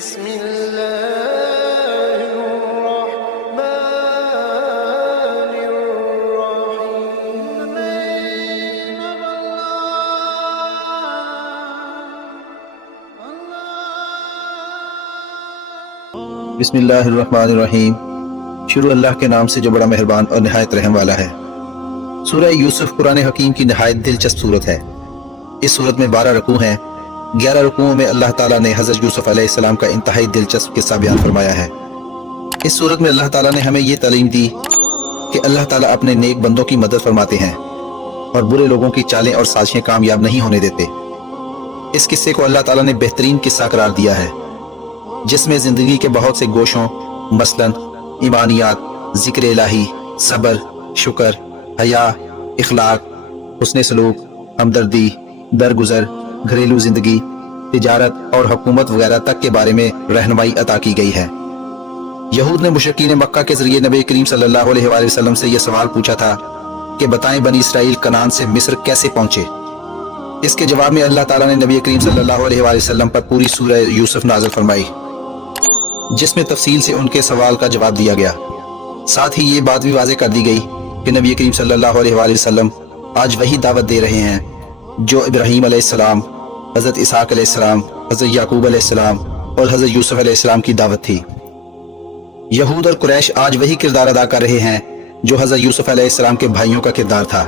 بسم الله الرحمن الرحيم. بسم اللہ الرحمن الرحیم. شروع اللہ کے نام سے جو بڑا مہربان اور نہایت رحم والا ہے. سورہ یوسف قرآن حکیم کی نہایت دلچسپ صورت ہے. اس صورت میں 12 رکوع ہیں. 11 رکوعوں میں اللہ تعالیٰ نے حضرت یوسف علیہ السلام کا انتہائی دلچسپ قصہ بیان فرمایا ہے. اس صورت میں اللہ تعالیٰ نے ہمیں یہ تعلیم دی کہ اللہ تعالیٰ اپنے نیک بندوں کی مدد فرماتے ہیں اور برے لوگوں کی چالیں اور سازشیں کامیاب نہیں ہونے دیتے. اس قصے کو اللہ تعالیٰ نے بہترین قصہ قرار دیا ہے جس میں زندگی کے بہت سے گوشوں مثلاً ایمانیات، ذکر الہی، صبر، شکر، حیا، اخلاق، حسن سلوک، ہمدردی، درگزر، گھریلو زندگی، تجارت اور حکومت وغیرہ تک کے بارے میں رہنمائی عطا کی گئی ہے. یہود نے مشرکین مکہ کے ذریعے نبی کریم صلی اللہ علیہ وآلہ وسلم سے یہ سوال پوچھا تھا کہ بتائیں بنی اسرائیل کنعان سے مصر کیسے پہنچے. اس کے جواب میں اللہ تعالیٰ نے نبی کریم صلی اللہ علیہ وآلہ وسلم پر پوری سورہ یوسف نازل فرمائی جس میں تفصیل سے ان کے سوال کا جواب دیا گیا. ساتھ ہی یہ بات بھی واضح کر دی گئی کہ نبی کریم صلی اللہ علیہ وآلہ وسلم آج وہی دعوت دے رہے ہیں جو ابراہیم علیہ السلام، حضرت اسحاق علیہ السلام، حضرت یعقوب علیہ السلام اور حضرت یوسف علیہ السلام کی دعوت تھی. یہود اور قریش آج وہی کردار ادا کر رہے ہیں جو حضرت یوسف علیہ السلام کے بھائیوں کا کردار تھا.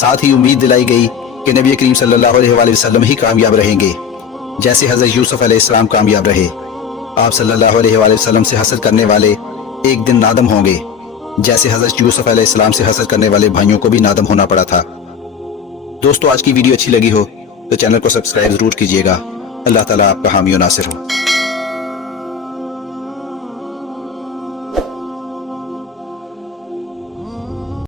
ساتھ ہی امید دلائی گئی کہ نبی کریم صلی اللہ علیہ وآلہ وسلم ہی کامیاب رہیں گے جیسے حضرت یوسف علیہ السلام کامیاب رہے. آپ صلی اللہ علیہ وآلہ وسلم سے حسد کرنے والے ایک دن نادم ہوں گے جیسے حضرت یوسف علیہ السلام سے حسد کرنے والے بھائیوں کو بھی نادم ہونا پڑا تھا. دوستو آج کی ویڈیو اچھی لگی ہو تو چینل کو سبسکرائب ضرور کیجیے گا. اللہ تعالیٰ آپ کا حامی و ناصر ہو.